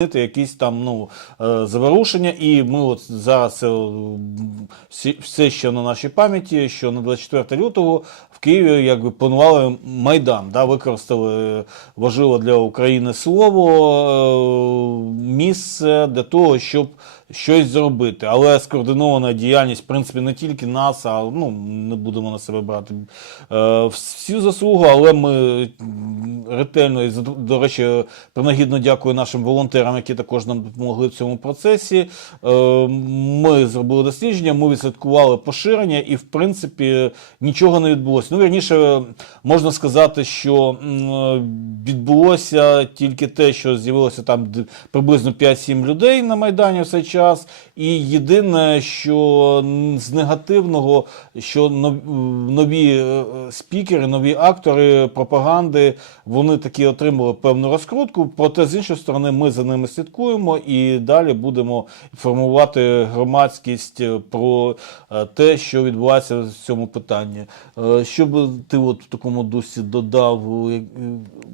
якісь там ну, е, заворушення, і ми от зараз е, все ще на нашій пам'яті, що на 24 лютого в Києві якби планували Майдан, да, використали важливе для України слово, е, місце для того, щоб щось зробити. Але скоординована діяльність, в принципі, не тільки нас, а ну, не будемо на себе брати е, всю заслугу, але ми ретельно і до речі, принагідно дякую нашим волонтерам, які також нам допомогли в цьому процесі. Е, Ми зробили дослідження, ми відслідкували поширення, і в принципі нічого не відбулося. Ну, вірніше, можна сказати, що відбулося тільки те, що з'явилося там приблизно 5-7 людей на Майдані в цей час. І єдине, що з негативного, що нові е, спікери, нові актори пропаганди, вони таки отримали певну розкрутку. Проте з іншої сторони, ми за ними слідкуємо і далі будемо інформувати громадськість про е, те, що відбувається в цьому питанні. Е, Що би ти от в такому дусі додав,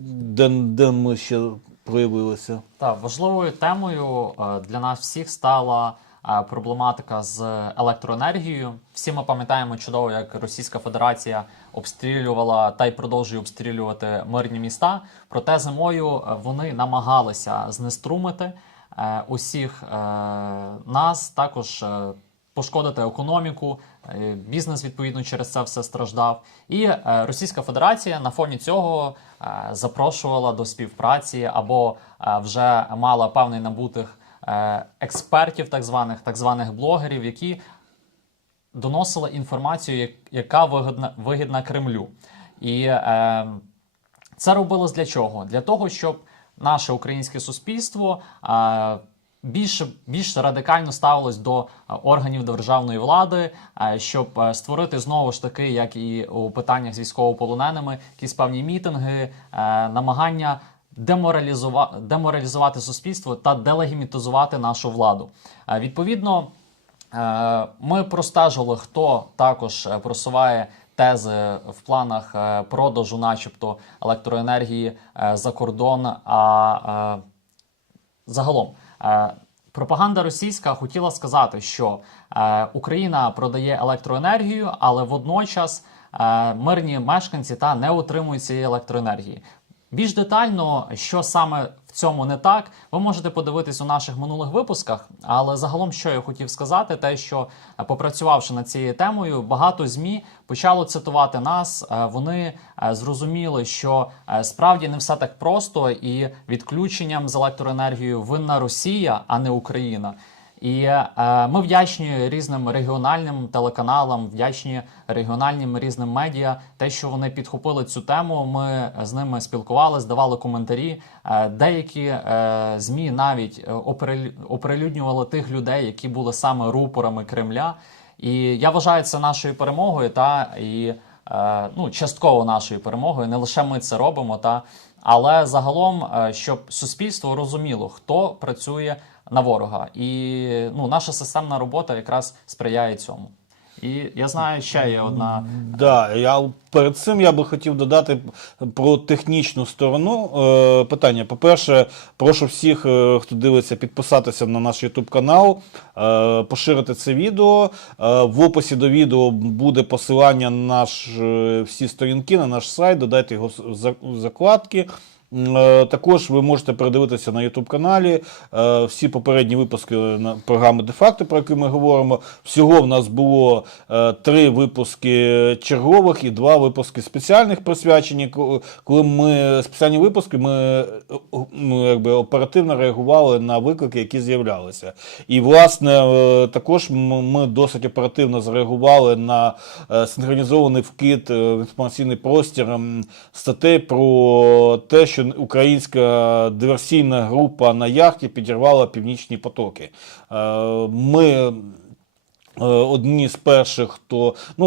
де, де ми ще проявилися? Так, важливою темою е, для нас всіх стала е, проблематика з електроенергією. Всі ми пам'ятаємо чудово, як Російська Федерація обстрілювала та й продовжує обстрілювати мирні міста. Проте зимою е, вони намагалися знеструмити усіх нас, також пошкодити економіку. е, Бізнес відповідно через це все страждав. І е, Російська Федерація на фоні цього е, запрошувала до співпраці або вже мала певний набутих експертів, так званих так званих блогерів, які доносили інформацію, яка вигідна, вигідна Кремлю. І е, це робилось для чого? Для того, щоб наше українське суспільство е, більш, більш радикально ставилось до е, органів державної влади, е, щоб е, створити знову ж таки, як і у питаннях з військовополоненими, якісь певні мітинги, намагання деморалізувати, деморалізувати суспільство та делегімітизувати нашу владу. Відповідно, Ми простежили, хто також просуває тези в планах продажу, начебто, електроенергії за кордон. А загалом пропаганда російська хотіла сказати, що е, Україна продає електроенергію, але водночас е, мирні мешканці та не отримують цієї електроенергії. Більш детально, що саме цьому не так, ви можете подивитись у наших минулих випусках. Але загалом, що я хотів сказати, те, що е, попрацювавши над цією темою, багато змі почало цитувати нас. Е, Вони е, зрозуміли, що справді не все так просто, і відключенням з електроенергією винна Росія, а не Україна. І е, ми вдячні різним регіональним телеканалам, вдячні регіональним різним медіа. Те, що вони підхопили цю тему, ми з ними спілкувалися, давали коментарі. Е, деякі е, змі навіть е, оприлюднювали тих людей, які були саме рупорами Кремля. І я вважаю це нашою перемогою, та і е, ну, частково нашою перемогою. Не лише ми це робимо, та але загалом, е, щоб суспільство розуміло, хто працює на ворога, і ну, наша системна робота якраз сприяє цьому. І я знаю, ще є одна Да, я перед цим я би хотів додати про технічну сторону е, питання. По-перше, прошу всіх, е, хто дивиться, підписатися на наш YouTube канал, е, поширити це відео. Е, в описі до відео буде посилання на наш е, всі сторінки, на наш сайт. Додайте його в закладки. Е, Також ви можете передивитися на YouTube каналі е, всі попередні випуски програми де-факто, про які ми говоримо. Всього в нас було е, три випуски чергових і два випуски спеціальних присвячені. Коли ми спеціальні випуски, ми якби оперативно реагували на виклики, які з'являлися. І власне також ми досить оперативно зреагували на синхронізований вкид в інформаційний простір статей про те, що українська диверсійна група на яхті підірвала північні потоки. Е, Ми одні з перших, хто ну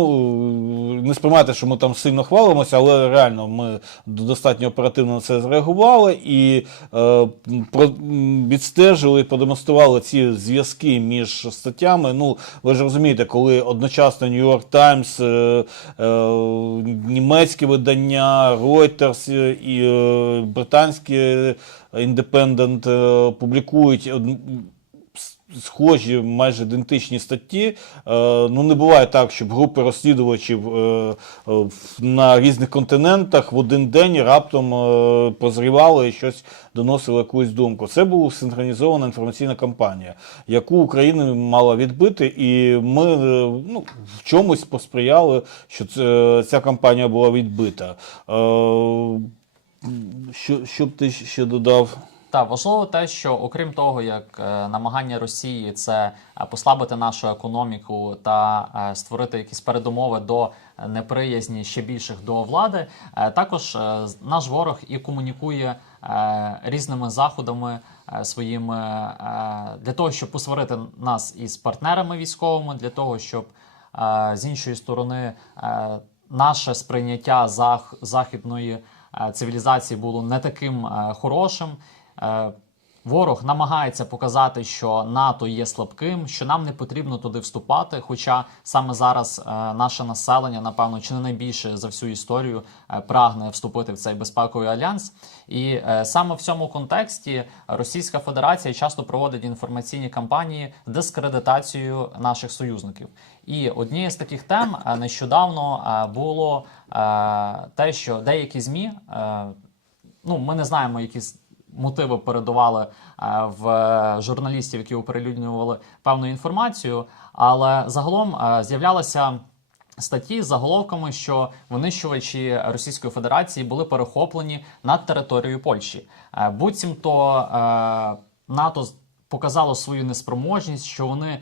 е, не сприймайте, що ми там сильно хвалимося, але реально ми достатньо оперативно на це зреагували і е, про, відстежили продемонстрували ці зв'язки між статтями. Ну, ви ж розумієте, коли одночасно York Times, е, е, німецьке видання, Reuters е, і е, британське Independent е, публікують схожі, майже ідентичні статті. Е, ну, не буває так, щоб групи розслідувачів е, е, на різних континентах в один день раптом прозрівали і щось доносили якусь думку. Це була синхронізована інформаційна кампанія, яку Україна мала відбити, і ми ну, в чомусь посприяли, що ця кампанія була відбита. Що, що б ти ще додав? Так, важливо те, що окрім того, як е, намагання Росії це е, послабити нашу економіку та е, створити якісь передумови до неприязні ще більших до влади, також наш ворог і комунікує різними заходами своїми для того, щоб посварити нас із партнерами військовими, для того, щоб з іншої сторони наше сприйняття зах- західної цивілізації було не таким хорошим. Е, Ворог намагається показати, що НАТО є слабким, що нам не потрібно туди вступати. Хоча саме зараз е, наше населення, напевно, чи не найбільше за всю історію е, прагне вступити в цей безпековий альянс. І саме в цьому контексті Російська Федерація часто проводить інформаційні кампанії дискредитацією наших союзників. І однією з таких тем нещодавно було те, що деякі змі. ну, ми не знаємо, які с- мотиви передували е, в журналістів, які оприлюднювали певну інформацію, але загалом е, з'являлися. Статті з заголовками, що винищувачі Російської Федерації були перехоплені над територією Польщі. Е, Буцімто НАТО показало свою неспроможність, що вони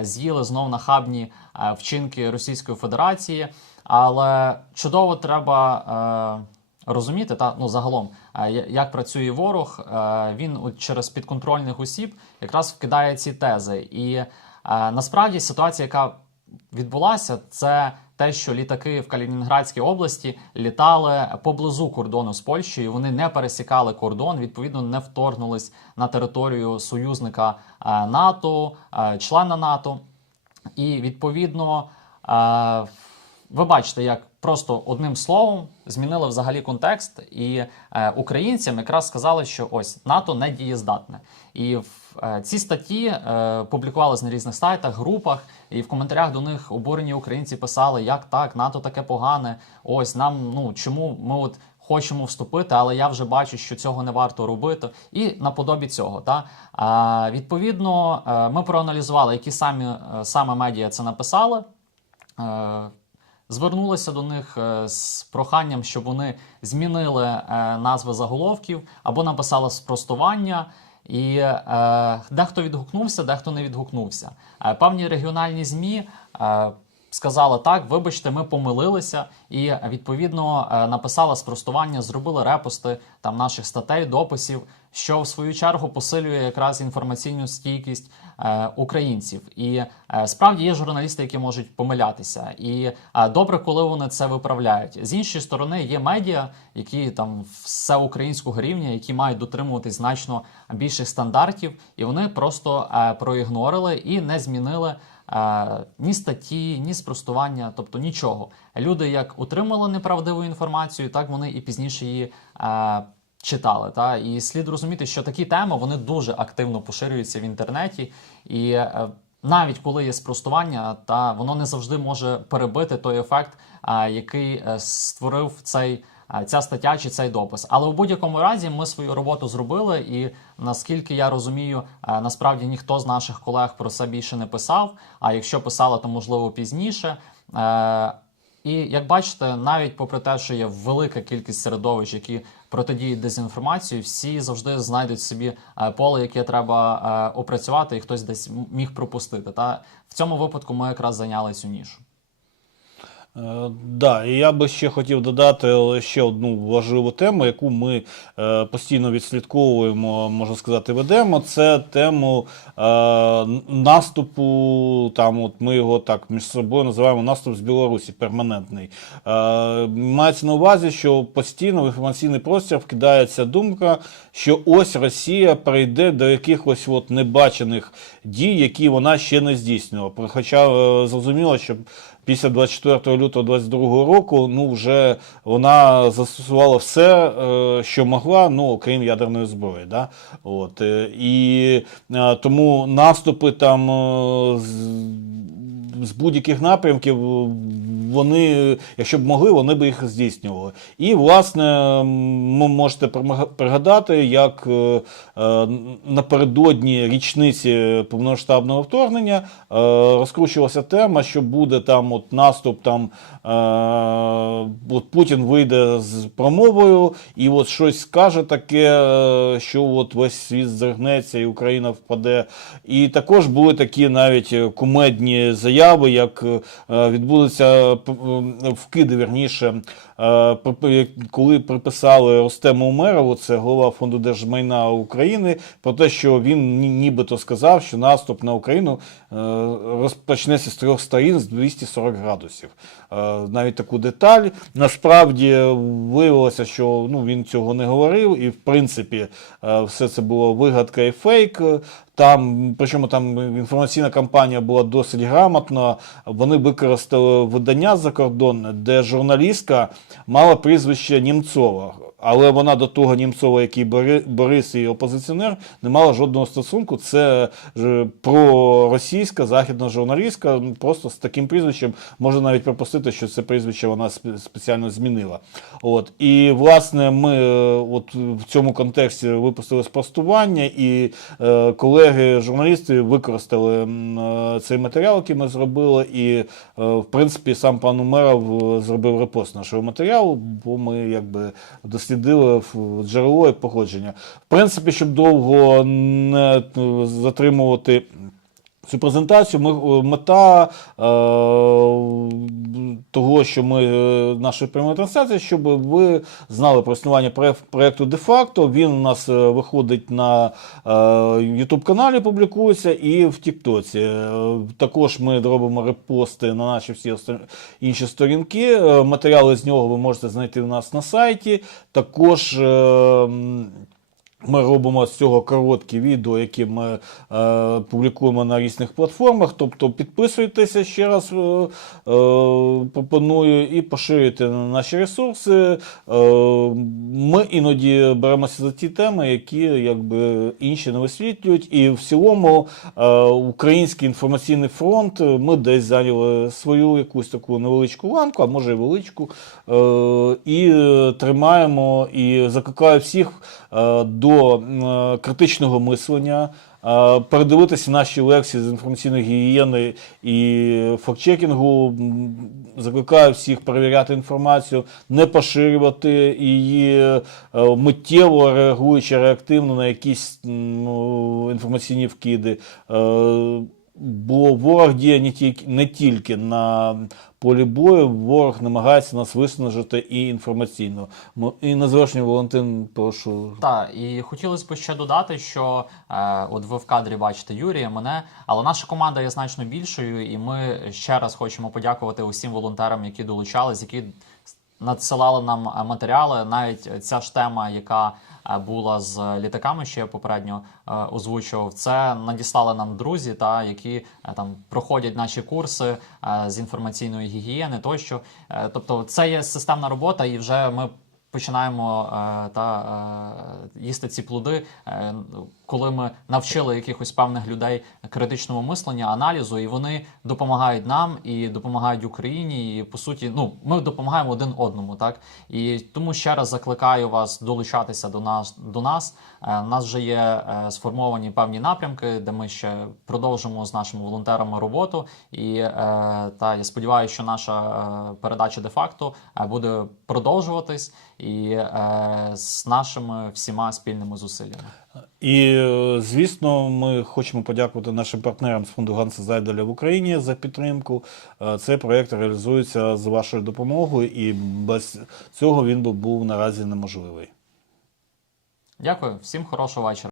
з'їли знов нахабні вчинки Російської Федерації. Але чудово треба розуміти, та ну загалом, е, як працює ворог, е, він через підконтрольних осіб якраз вкидає ці тези. І е, насправді ситуація, яка відбулася, це те, що літаки в Калінінградській області літали поблизу кордону з Польщею. Вони не пересікали кордон, відповідно, не вторгнулись на територію союзника НАТО, члена НАТО. І відповідно, ви бачите, як просто одним словом змінили взагалі контекст, і е, українцям якраз сказали, що ось НАТО не дієздатне. І в е, ці статті е, публікувалися на різних сайтах, групах, і в коментарях до них обурені українці писали, як так, НАТО таке погане. Ось нам ну чому ми от. Хочемо вступити, але я вже бачу, що цього не варто робити, і наподобі цього. Та а, відповідно, е, ми проаналізували, які самі е, саме медіа це написали. Звернулися до них е, з проханням, щоб вони змінили е, назви заголовків або написали спростування. І е, дехто відгукнувся, дехто не відгукнувся. Е, певні регіональні ЗМІ е, сказали так, вибачте, ми помилилися, і відповідно е, написали спростування, зробили репости там наших статей, дописів, що в свою чергу посилює якраз інформаційну стійкість е, українців. І е, справді є журналісти, які можуть помилятися, і е, добре, коли вони це виправляють. З іншої сторони, є медіа, які там всеукраїнського рівня, які мають дотримуватись значно більших стандартів, і вони просто е, проігнорили і не змінили. Ні статті, ні спростування, тобто нічого. Люди як отримали неправдиву інформацію, так вони і пізніше її читали. Та? І слід розуміти, що такі теми вони дуже активно поширюються в інтернеті. І е, навіть коли є спростування, та воно не завжди може перебити той ефект, е, який створив цей. Е, Ця стаття чи цей допис, але у будь-якому разі ми свою роботу зробили, і наскільки я розумію, е, насправді ніхто з наших колег про це більше не писав. А якщо писали, то можливо пізніше. Е, І як бачите, навіть попри те, що є велика кількість середовищ, які протидіють дезінформації, всі завжди знайдуть собі поле, яке треба опрацювати, і хтось десь міг пропустити. Та в цьому випадку ми якраз зайняли цю нішу. Е, Да, і я би ще хотів додати ще одну важливу тему, яку ми е, постійно відслідковуємо, можна сказати, ведемо. Це тему е, наступу. Там, от ми його так між собою називаємо наступ з Білорусі, перманентний. Мається на увазі, що постійно в інформаційний простір вкидається думка, що ось Росія прийде до якихось от небачених дій, які вона ще не здійснювала. Хоча зрозуміло, що після 24 лютого 22 року ну вже вона застосувала все, е, що могла, ну окрім ядерної зброї. Да? От, е, і е, тому наступи там з, будь-яких напрямків вони, якщо б могли, вони б їх здійснювали. І, власне, ви можете пригадати, як е, е, напередодні річниці повномасштабного вторгнення е, розкручувалася тема, що буде там от наступ, там е, от Путін вийде з промовою і от щось скаже таке, е, що от весь світ здригнеться і Україна впаде. І також були такі навіть е, кумедні заяви, як е, відбудеться е, вкиди, вірніше, е, коли приписали Ростему Умерову, це голова фонду держмайна України, про те, що він нібито сказав, що наступ на Україну е, розпочнеться з трьох сторін з 240 градусів. Е, Навіть таку деталь. Насправді виявилося, що ну, він цього не говорив, і в принципі е, все це було вигадка і фейк. Там, причому там інформаційна кампанія була досить грамотна. Вони використали видання закордонне, де журналістка мала прізвище Німцова. Але вона до того Німцова, який Борис і опозиціонер, не мала жодного стосунку. Це проросійська західна журналістка. Просто з таким прізвищем можна навіть припустити, що це прізвище вона спеціально змінила. От і власне ми е, от в цьому контексті випустили спростування, і е, колеги журналісти використали е, цей матеріал, який ми зробили, і е, в принципі сам пан Умеров е, зробив репост нашого матеріалу, бо ми якби дослідили джерело і походження. В принципі, щоб довго не затримувати. Цю презентацію ми е, мета е, того, що ми е, нашої прямої трансляції, щоб ви знали про існування проєк- проєкту де-факто. Він у нас е, виходить на е, каналі, публікується і в Тіктоці. Також ми робимо репости на наші всі інші сторінки. Матеріали з нього ви можете знайти у нас на сайті. Також. е, ми робимо з цього короткі відео, які ми е, публікуємо на різних платформах. Тобто підписуйтеся ще раз, е, е, пропоную і поширюйте наші ресурси. Е, ми іноді беремося за ті теми, які якби інші не висвітлюють. І в цілому е, український інформаційний фронт е, ми десь зайняли свою якусь таку невеличку ланку, а може і величку. Е, і е, тримаємо і закликаю всіх е, до е, критичного мислення. е, Передивитися наші лекції з інформаційної гігієни і фактчекінгу. Закликаю всіх перевіряти інформацію, не поширювати її е, миттєво реагуючи реактивно на якісь ну, інформаційні вкиди. Бо ворог діє не тільки, не тільки на полі бою, ворог намагається нас виснажити і інформаційно. І на завершення, Валентин, прошу. Так, і хотілося б ще додати, що е, от ви в кадрі бачите Юрія, мене, але наша команда є значно більшою, і ми ще раз хочемо подякувати усім волонтерам, які долучались, які надсилали нам е, матеріали. Навіть ця ж тема, яка була з літаками, що я попередньо е, озвучував, це надіслали нам друзі, та які е, там проходять наші курси е, з інформаційної гігієни, тощо. Е, тобто, це є системна робота, і вже ми починаємо е, та е, їсти ці плоди, е, коли ми навчили якихось певних людей критичному мисленню, аналізу, і вони допомагають нам і допомагають Україні. І по суті, ну ми допомагаємо один одному, так і тому ще раз закликаю вас долучатися до нас до нас. У нас вже є сформовані певні напрямки, де ми ще продовжимо з нашими волонтерами роботу. І та я сподіваюся, що наша передача де-факто е, буде продовжуватись. І е, з нашими всіма спільними зусиллями. І, е, звісно, ми хочемо подякувати нашим партнерам з фонду Ганса Зайделя в Україні за підтримку. Е, Цей проєкт реалізується з вашою допомогою, і без цього він би був наразі неможливий. Дякую, всім хорошого вечора.